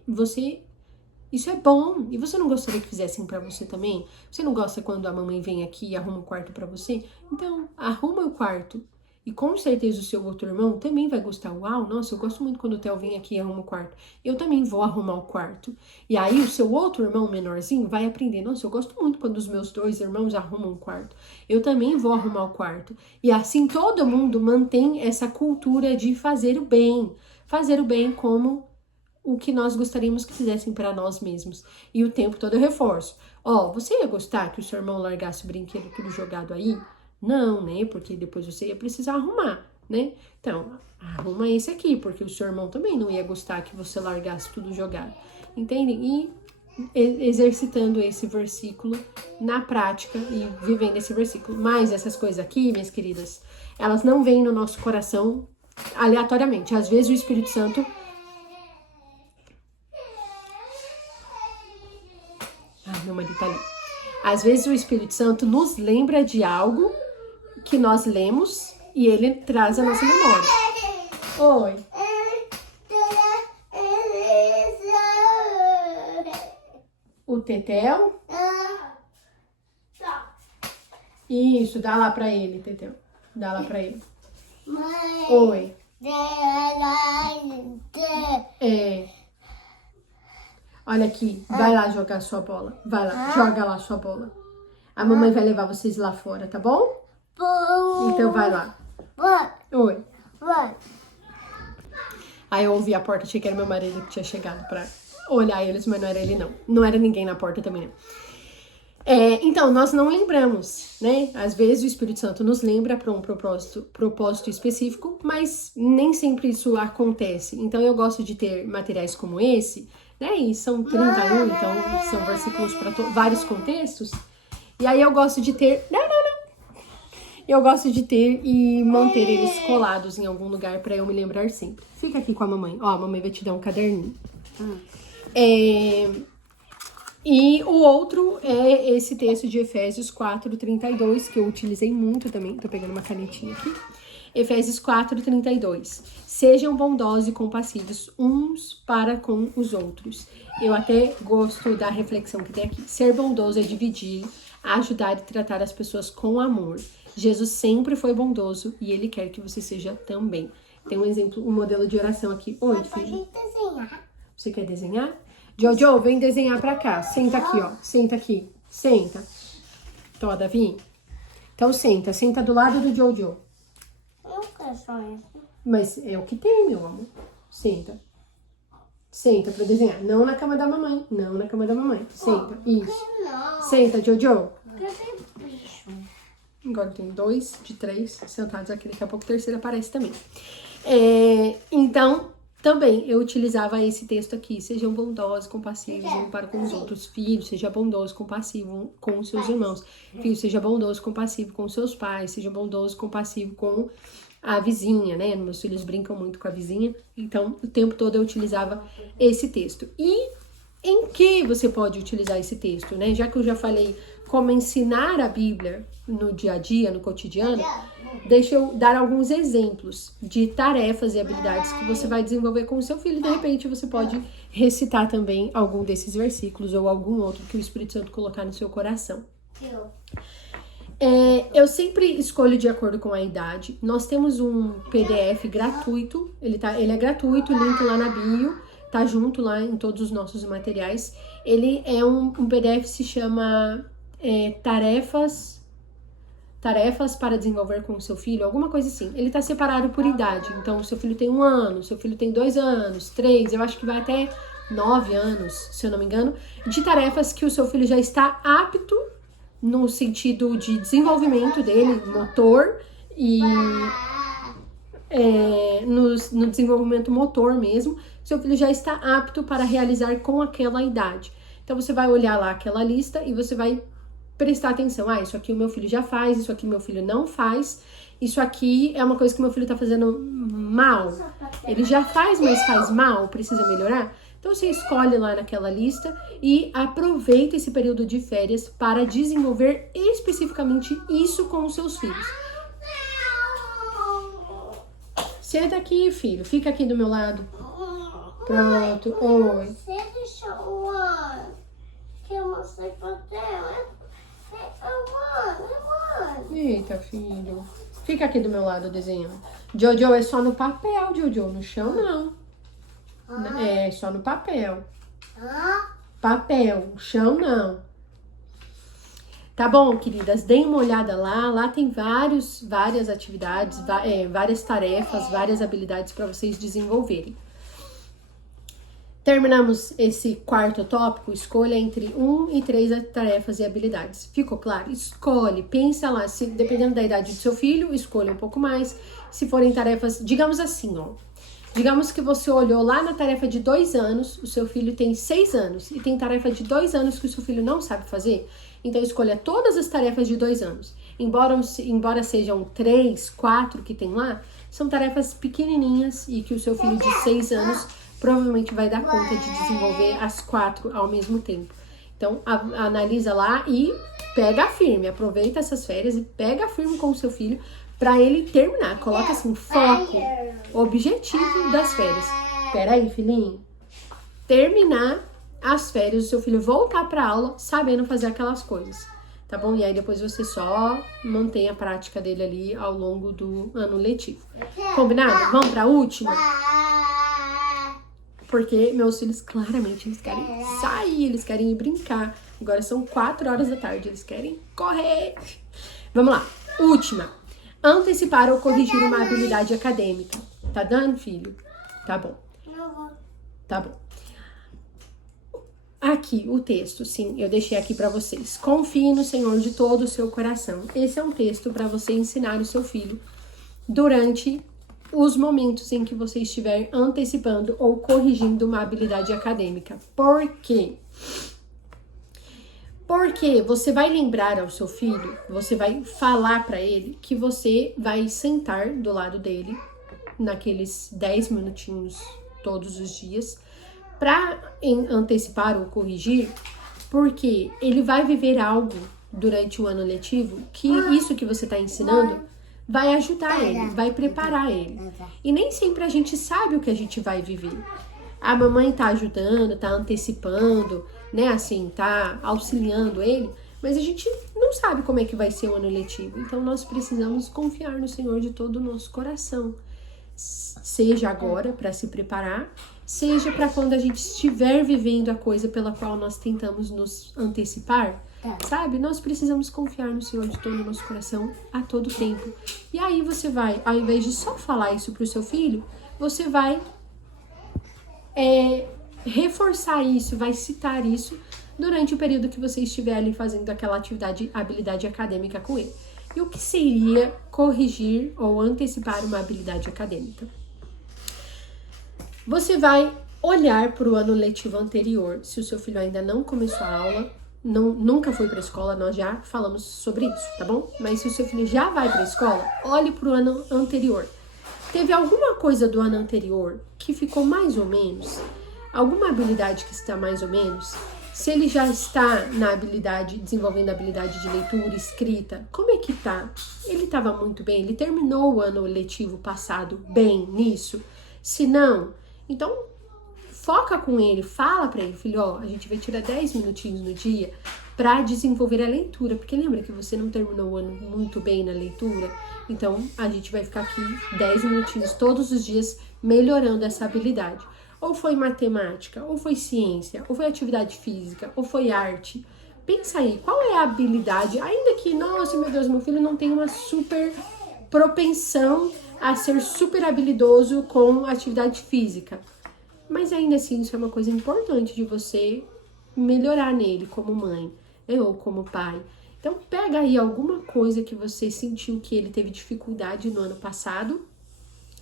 isso é bom. E você não gostaria que fizessem pra você também? Você não gosta quando a mamãe vem aqui e arruma o quarto pra você? Então, arruma o quarto E com certeza o seu outro irmão também vai gostar. Uau, nossa, eu gosto muito quando o Theo vem aqui e arruma o quarto. Eu também vou arrumar o quarto. E aí o seu outro irmão menorzinho vai aprender. Nossa, eu gosto muito quando os meus 2 irmãos arrumam o quarto. Eu também vou arrumar o quarto. E assim todo mundo mantém essa cultura de fazer o bem. Fazer o bem como o que nós gostaríamos que fizessem para nós mesmos. E o tempo todo eu reforço. Ó, você ia gostar que o seu irmão largasse o brinquedo tudo jogado aí? Não, né? Porque depois você ia precisar arrumar, né? Então, arruma esse aqui, porque o seu irmão também não ia gostar que você largasse tudo jogado. Entendem? E exercitando esse versículo na prática e vivendo esse versículo. Mas essas coisas aqui, minhas queridas, elas não vêm no nosso coração aleatoriamente. Às vezes o Espírito Santo... meu marido tá ali. Às vezes o Espírito Santo nos lembra de algo que nós lemos e ele traz a nossa memória. Oi. O Tetel? Isso, dá lá pra ele, Tetel. Dá lá pra ele. Oi. Olha aqui, vai lá jogar sua bola. Vai lá, joga lá sua bola. A mamãe vai levar vocês lá fora, tá bom? Então vai lá. Oi. Aí eu ouvi a porta, achei que era meu marido que tinha chegado pra olhar eles, mas não era ele não. Não era ninguém na porta também não. Então, nós não lembramos, né? Às vezes o Espírito Santo nos lembra para um propósito específico, mas nem sempre isso acontece. Então eu gosto de ter materiais como esse, né? E são 31, então são versículos para vários contextos. E aí eu gosto de ter... Eu gosto de ter e manter eles colados em algum lugar para eu me lembrar sempre. Fica aqui com a mamãe. Ó, a mamãe vai te dar um caderninho. E o outro é esse texto de Efésios 4:32, que eu utilizei muito também. Tô pegando uma canetinha aqui. Efésios 4:32. Sejam bondosos e compassivos uns para com os outros. Eu até gosto da reflexão que tem aqui. Ser bondoso é dividir, ajudar e tratar as pessoas com amor. Jesus sempre foi bondoso e ele quer que você seja também. Tem um exemplo, um modelo de oração aqui. Oi, filho. Você quer desenhar? Jojo, vem desenhar pra cá. Senta aqui, ó. Senta aqui. Senta. Tó, Davi. Então senta do lado do Jojo. Eu quero só isso. Mas é o que tem, meu amor. Senta. Senta pra desenhar. Não na cama da mamãe. Não na cama da mamãe. Senta. Isso. Senta, Jojo. Agora tem 2 de 3 sentados aqui. Daqui a pouco o terceiro aparece também. Então, também eu utilizava esse texto aqui. Sejam bondosos, compassivos um para com os outros. Filhos, seja bondoso, compassivo com os seus irmãos. Filho, seja bondoso, compassivo com os seus pais. Seja bondoso, compassivo com a vizinha, né? Meus filhos brincam muito com a vizinha. Então, o tempo todo eu utilizava esse texto. E em que você pode utilizar esse texto, né? Já que eu já falei como ensinar a Bíblia no dia a dia, no cotidiano, deixa eu dar alguns exemplos de tarefas e habilidades que você vai desenvolver com o seu filho. De repente, você pode recitar também algum desses versículos ou algum outro que o Espírito Santo colocar no seu coração. Eu sempre escolho de acordo com a idade. Nós temos um PDF gratuito, ele é gratuito, link lá na bio, tá junto lá em todos os nossos materiais. Ele é um PDF que se chama Tarefas para desenvolver com o seu filho, alguma coisa assim. Ele tá separado por idade, então o seu filho tem 1 ano, seu filho tem 2 anos, 3, eu acho que vai até 9 anos, se eu não me engano, de tarefas que o seu filho já está apto no sentido de desenvolvimento dele, motor e no desenvolvimento motor mesmo, seu filho já está apto para realizar com aquela idade. Então você vai olhar lá aquela lista e você vai prestar atenção. Isso aqui o meu filho já faz, isso aqui meu filho não faz, isso aqui é uma coisa que meu filho tá fazendo mal. Ele já faz, mas faz mal, precisa melhorar. Então você escolhe lá naquela lista e aproveita esse período de férias para desenvolver especificamente isso com os seus filhos. Senta aqui, filho. Fica aqui do meu lado. Pronto. Oi. Você deixou que eu mostrei pra ela. Eita, filho. Fica aqui do meu lado desenhando. Jojo é só no papel, Jojo, no chão não. É só no papel. Papel, chão não. Tá bom, queridas? Deem uma olhada lá. Lá tem várias atividades, várias tarefas, várias habilidades para vocês desenvolverem. Terminamos esse quarto tópico. Escolha entre 1 e 3 tarefas e habilidades. Ficou claro? Escolhe, pensa lá. Se, dependendo da idade do seu filho, escolha um pouco mais. Se forem tarefas, digamos assim, ó. Digamos que você olhou lá na tarefa de 2 anos, o seu filho tem 6 anos, e tem tarefa de 2 anos que o seu filho não sabe fazer. Então, escolha todas as tarefas de 2 anos. Embora sejam 3, 4 que tem lá, são tarefas pequenininhas e que o seu filho de 6 anos provavelmente vai dar conta de desenvolver as 4 ao mesmo tempo. Então, analisa lá e pega firme. Aproveita essas férias e pega firme com o seu filho para ele terminar. Coloca assim, foco, objetivo das férias. Peraí, filhinho. Terminar as férias, o seu filho voltar para aula sabendo fazer aquelas coisas. Tá bom? E aí depois você só mantém a prática dele ali ao longo do ano letivo. Combinado? Vamos para a última? Porque meus filhos, claramente, eles querem sair, eles querem ir brincar. Agora são 4 horas da tarde, eles querem correr. Vamos lá. Última. Antecipar ou corrigir uma habilidade acadêmica. Tá dando, filho? Tá bom. Tá bom. Aqui, o texto, sim, eu deixei aqui para vocês. Confie no Senhor de todo o seu coração. Esse é um texto para você ensinar o seu filho durante os momentos em que você estiver antecipando ou corrigindo uma habilidade acadêmica. Por quê? Porque você vai lembrar ao seu filho, você vai falar para ele que você vai sentar do lado dele naqueles 10 minutinhos todos os dias para antecipar ou corrigir, porque ele vai viver algo durante o ano letivo que isso que você está ensinando vai ajudar ele, vai preparar ele. E nem sempre a gente sabe o que a gente vai viver. A mamãe tá ajudando, tá antecipando, né, assim, tá auxiliando ele, mas a gente não sabe como é que vai ser o ano letivo. Então nós precisamos confiar no Senhor de todo o nosso coração. Seja agora para se preparar, seja para quando a gente estiver vivendo a coisa pela qual nós tentamos nos antecipar. Sabe? Nós precisamos confiar no Senhor de todo o nosso coração a todo tempo. E aí você vai, ao invés de só falar isso pro seu filho, você vai reforçar isso, vai citar isso durante o período que você estiver ali fazendo aquela habilidade acadêmica com ele. E o que seria corrigir ou antecipar uma habilidade acadêmica? Você vai olhar para o ano letivo anterior, se o seu filho ainda não começou a aula, nunca foi para a escola, nós já falamos sobre isso, tá bom? Mas se o seu filho já vai para a escola, olhe para o ano anterior. Teve alguma coisa do ano anterior que ficou mais ou menos? Alguma habilidade que está mais ou menos? Se ele já está desenvolvendo a habilidade de leitura, escrita, como é que tá? Ele estava muito bem? Ele terminou o ano letivo passado bem nisso? Se não, então foca com ele, fala para ele, filho, ó, a gente vai tirar 10 minutinhos no dia para desenvolver a leitura, porque lembra que você não terminou o ano muito bem na leitura? Então, a gente vai ficar aqui 10 minutinhos todos os dias melhorando essa habilidade. Ou foi matemática, ou foi ciência, ou foi atividade física, ou foi arte. Pensa aí, qual é a habilidade? Ainda que, nossa, meu Deus, meu filho não tem uma super propensão a ser super habilidoso com atividade física. Mas ainda assim, isso é uma coisa importante de você melhorar nele como mãe, né, ou como pai. Então, pega aí alguma coisa que você sentiu que ele teve dificuldade no ano passado,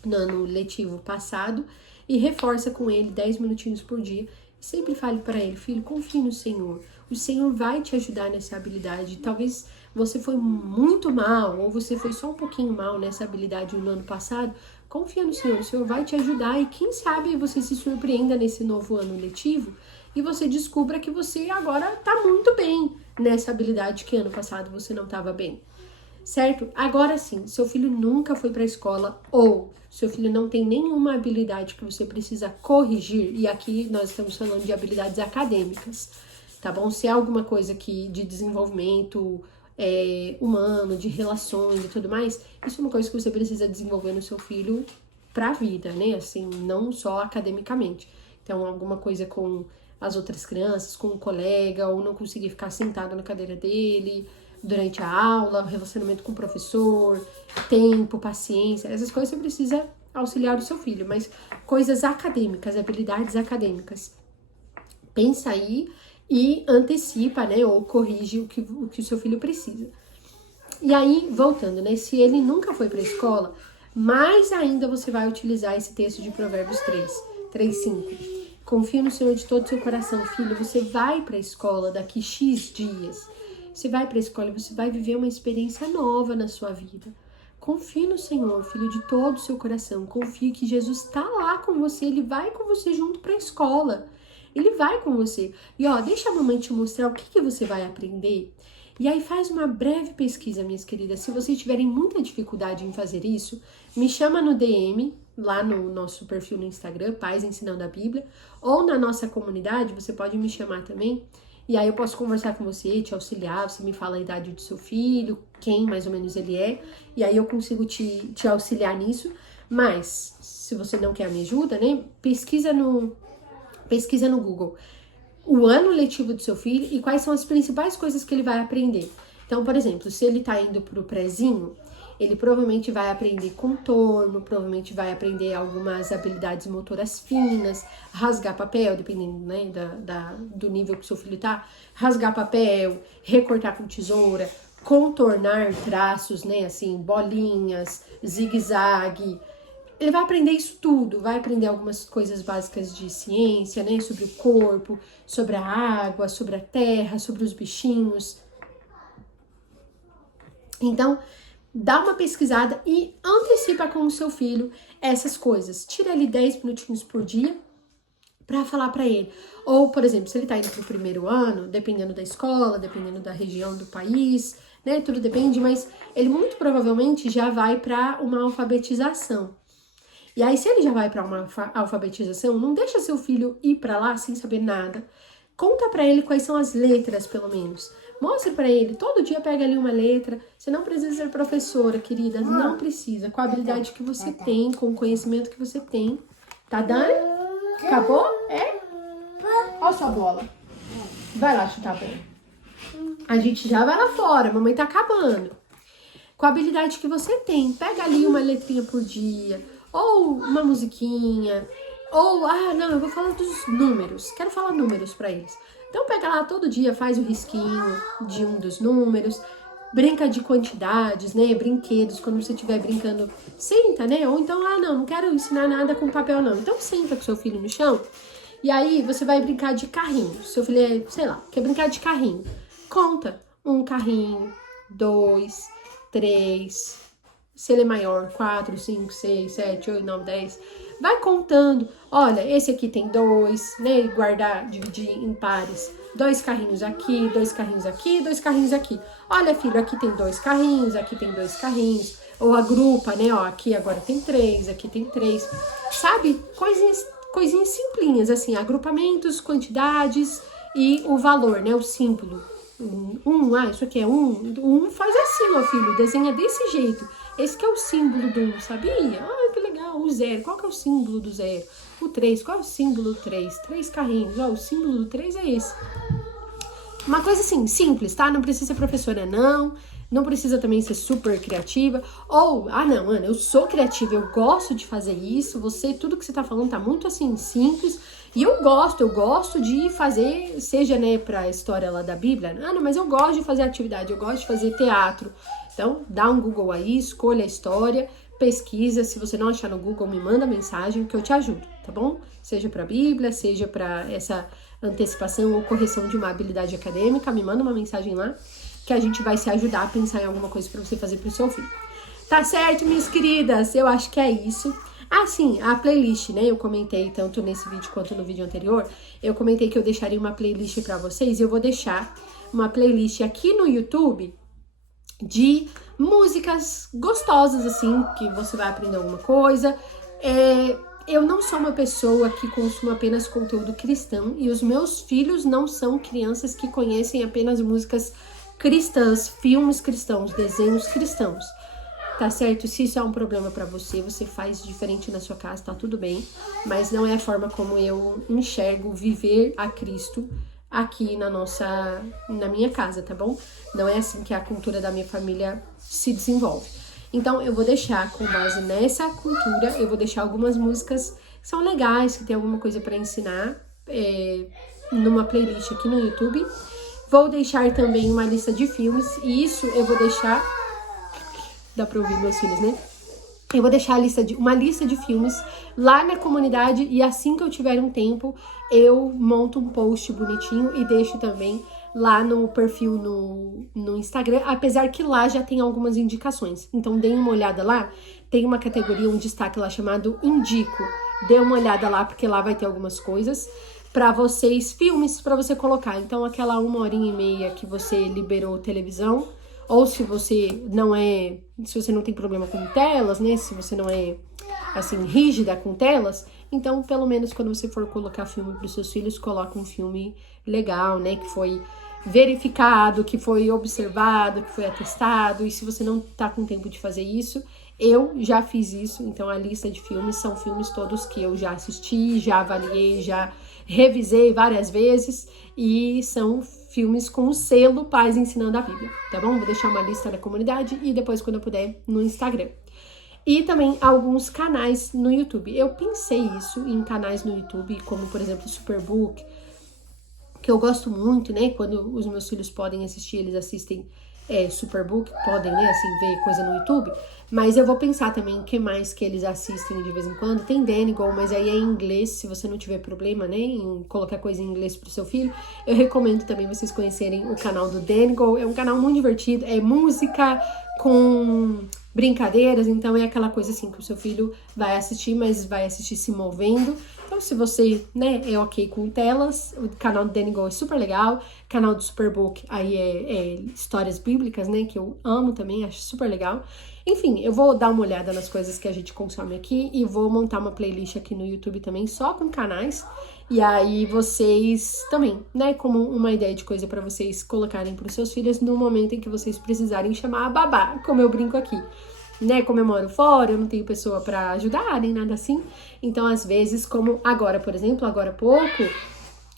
no ano letivo passado, e reforça com ele 10 minutinhos por dia. E sempre fale para ele, filho, confie no Senhor. O Senhor vai te ajudar nessa habilidade. Talvez você foi muito mal, ou você foi só um pouquinho mal nessa habilidade no ano passado. Confia no Senhor, o Senhor vai te ajudar. E quem sabe você se surpreenda nesse novo ano letivo e você descubra que você agora tá muito bem nessa habilidade que ano passado você não estava bem. Certo? Agora sim, seu filho nunca foi para a escola ou seu filho não tem nenhuma habilidade que você precisa corrigir, e aqui nós estamos falando de habilidades acadêmicas, tá bom? Se é alguma coisa que de desenvolvimento humano, de relações e tudo mais, isso é uma coisa que você precisa desenvolver no seu filho pra vida, né? Assim, não só academicamente. Então, alguma coisa com as outras crianças, com um colega, ou não conseguir ficar sentado na cadeira dele durante a aula, relacionamento com o professor, tempo, paciência, essas coisas você precisa auxiliar o seu filho, mas coisas acadêmicas, habilidades acadêmicas, pensa aí e antecipa, né, ou corrige o que o seu filho precisa. E aí, voltando, né, se ele nunca foi para a escola, mais ainda você vai utilizar esse texto de Provérbios 3:5. Confie no Senhor de todo o seu coração, filho, você vai para a escola daqui X dias. Você vai para a escola e você vai viver uma experiência nova na sua vida. Confie no Senhor, filho, de todo o seu coração. Confie que Jesus está lá com você, Ele vai com você junto para a escola. Ele vai com você. E ó, deixa a mamãe te mostrar o que você vai aprender. E aí faz uma breve pesquisa, minhas queridas. Se vocês tiverem muita dificuldade em fazer isso, me chama no DM, lá no nosso perfil no Instagram, Pais Ensinando a Bíblia, ou na nossa comunidade, você pode me chamar também. E aí eu posso conversar com você, te auxiliar, você me fala a idade do seu filho, quem mais ou menos ele é, e aí eu consigo te auxiliar nisso. Mas, se você não quer a minha ajuda, né, pesquisa no Google o ano letivo do seu filho e quais são as principais coisas que ele vai aprender. Então, por exemplo, se ele tá indo pro prézinho, ele provavelmente vai aprender contorno, provavelmente vai aprender algumas habilidades motoras finas, rasgar papel, dependendo, né, do nível que o seu filho tá, rasgar papel, recortar com tesoura, contornar traços, né, assim, bolinhas, zigue-zague. Ele vai aprender isso tudo, vai aprender algumas coisas básicas de ciência, né, sobre o corpo, sobre a água, sobre a terra, sobre os bichinhos. Então, dá uma pesquisada e antecipa com o seu filho essas coisas. Tira ali 10 minutinhos por dia para falar para ele. Ou, por exemplo, se ele tá indo pro primeiro ano, dependendo da escola, dependendo da região do país, né, tudo depende, mas ele muito provavelmente já vai para uma alfabetização. E aí, se ele já vai para uma alfabetização, não deixa seu filho ir para lá sem saber nada. Conta para ele quais são as letras, pelo menos. Mostre para ele, todo dia pega ali uma letra. Você não precisa ser professora, querida, não precisa. Com a habilidade que você tem, com o conhecimento que você tem. Tá, Dani? Acabou? É? Olha a sua bola. Vai lá chutar a bola. A gente já vai lá fora, a mamãe tá acabando. Com a habilidade que você tem, pega ali uma letrinha por dia, ou uma musiquinha, ou, não, eu vou falar dos números, quero falar números pra eles. Então pega lá todo dia, faz o risquinho de um dos números, brinca de quantidades, né, brinquedos, quando você estiver brincando, senta, né, ou então, não quero ensinar nada com papel não, então senta com seu filho no chão, e aí você vai brincar de carrinho, seu filho quer brincar de carrinho, conta, 1 carrinho, 2, 3, se ele é maior, 4, 5, 6, 7, 8, 9, 10, vai contando, olha, esse aqui tem 2, né, dividir em pares, 2 carrinhos aqui, 2 carrinhos aqui, 2 carrinhos aqui, olha filho, aqui tem 2 carrinhos, aqui tem 2 carrinhos, ou agrupa, né, ó, aqui agora tem 3, aqui tem 3, sabe, coisinhas simplinhas, assim, agrupamentos, quantidades e o valor, né, o símbolo, isso aqui é 1 faz assim, ó filho, desenha desse jeito. Esse que é o símbolo do 1, sabia? Que legal, o 0, qual que é o símbolo do 0? O 3, qual é o símbolo do 3? 3 carrinhos, o símbolo do 3 é esse. Uma coisa assim, simples, tá? Não precisa ser professora, não precisa também ser super criativa. Ou, não, Ana, eu sou criativa, eu gosto de fazer isso, tudo que você tá falando tá muito assim, simples. E eu gosto de fazer, seja, né, pra história lá da Bíblia, mas eu gosto de fazer atividade, eu gosto de fazer teatro. Então, dá um Google aí, escolha a história, pesquisa. Se você não achar no Google, me manda mensagem que eu te ajudo, tá bom? Seja pra Bíblia, seja pra essa antecipação ou correção de uma habilidade acadêmica, me manda uma mensagem lá que a gente vai se ajudar a pensar em alguma coisa pra você fazer pro seu filho. Tá certo, minhas queridas? Eu acho que é isso. Sim, a playlist, né? Eu comentei tanto nesse vídeo quanto no vídeo anterior. Eu comentei que eu deixaria uma playlist pra vocês e eu vou deixar uma playlist aqui no YouTube de músicas gostosas, assim, que você vai aprender alguma coisa. Eu não sou uma pessoa que consuma apenas conteúdo cristão e os meus filhos não são crianças que conhecem apenas músicas cristãs, filmes cristãos, desenhos cristãos. Tá certo? Se isso é um problema pra você, você faz diferente na sua casa, tá tudo bem. Mas não é a forma como eu enxergo viver a Cristo aqui na minha casa, tá bom? Não é assim que a cultura da minha família se desenvolve. Então, eu vou deixar, com base nessa cultura, eu vou deixar algumas músicas que são legais, que tem alguma coisa pra ensinar, numa playlist aqui no YouTube. Vou deixar também uma lista de filmes, e isso eu vou deixar... Dá pra ouvir meus filhos, né? Eu vou deixar uma lista de filmes lá na comunidade e assim que eu tiver um tempo, eu monto um post bonitinho e deixo também lá no perfil no Instagram, apesar que lá já tem algumas indicações. Então, deem uma olhada lá, tem uma categoria, um destaque lá chamado Indico. Dê uma olhada lá, porque lá vai ter algumas coisas pra vocês, filmes pra você colocar. Então, aquela 1h30 que você liberou televisão, ou se você não tem problema com telas, né? Se você não é, assim, rígida com telas, então, pelo menos quando você for colocar filme para os seus filhos, coloca um filme legal, né? Que foi verificado, que foi observado, que foi atestado. E se você não tá com tempo de fazer isso, eu já fiz isso. Então, a lista de filmes são filmes todos que eu já assisti, já avaliei, já revisei várias vezes. E são filmes com o selo Pais Ensinando a Bíblia, tá bom? Vou deixar uma lista na comunidade e depois, quando eu puder, no Instagram. E também alguns canais no YouTube. Eu pensei isso em canais no YouTube, como, por exemplo, o Superbook, que eu gosto muito, né? Quando os meus filhos podem assistir, eles assistem Superbook, podem, né, assim, ver coisa no YouTube. Mas eu vou pensar também o que mais que eles assistem de vez em quando. Tem Danigal, mas aí é em inglês, se você não tiver problema, né, em colocar coisa em inglês pro seu filho. Eu recomendo também vocês conhecerem o canal do Danigal. É um canal muito divertido, é música com brincadeiras, então é aquela coisa assim que o seu filho vai assistir, mas vai assistir se movendo. Então, se você, né, é ok com telas, o canal do Danigal é super legal. O canal do Superbook aí é histórias bíblicas, né, que eu amo também, acho super legal. Enfim, eu vou dar uma olhada nas coisas que a gente consome aqui e vou montar uma playlist aqui no YouTube também, só com canais. E aí vocês também, né, como uma ideia de coisa pra vocês colocarem pros seus filhos no momento em que vocês precisarem chamar a babá, como eu brinco aqui. Né, como eu moro fora, eu não tenho pessoa pra ajudar, nem nada assim. Então, às vezes, como agora, por exemplo, agora há pouco,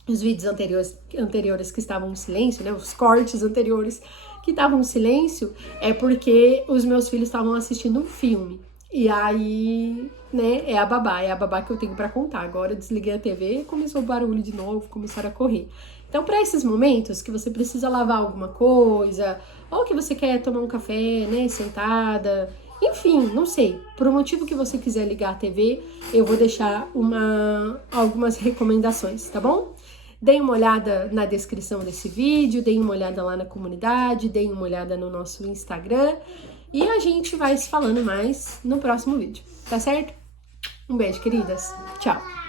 os vídeos anteriores que estavam em silêncio, né, os cortes anteriores que estavam em silêncio, é porque os meus filhos estavam assistindo um filme. E aí, né, é a babá que eu tenho pra contar. Agora eu desliguei a TV, começou o barulho de novo, começaram a correr. Então, para esses momentos que você precisa lavar alguma coisa, ou que você quer tomar um café, né, sentada, enfim, não sei, por um motivo que você quiser ligar a TV, eu vou deixar algumas recomendações, tá bom? Deem uma olhada na descrição desse vídeo, deem uma olhada lá na comunidade, deem uma olhada no nosso Instagram e a gente vai se falando mais no próximo vídeo, tá certo? Um beijo, queridas. Tchau!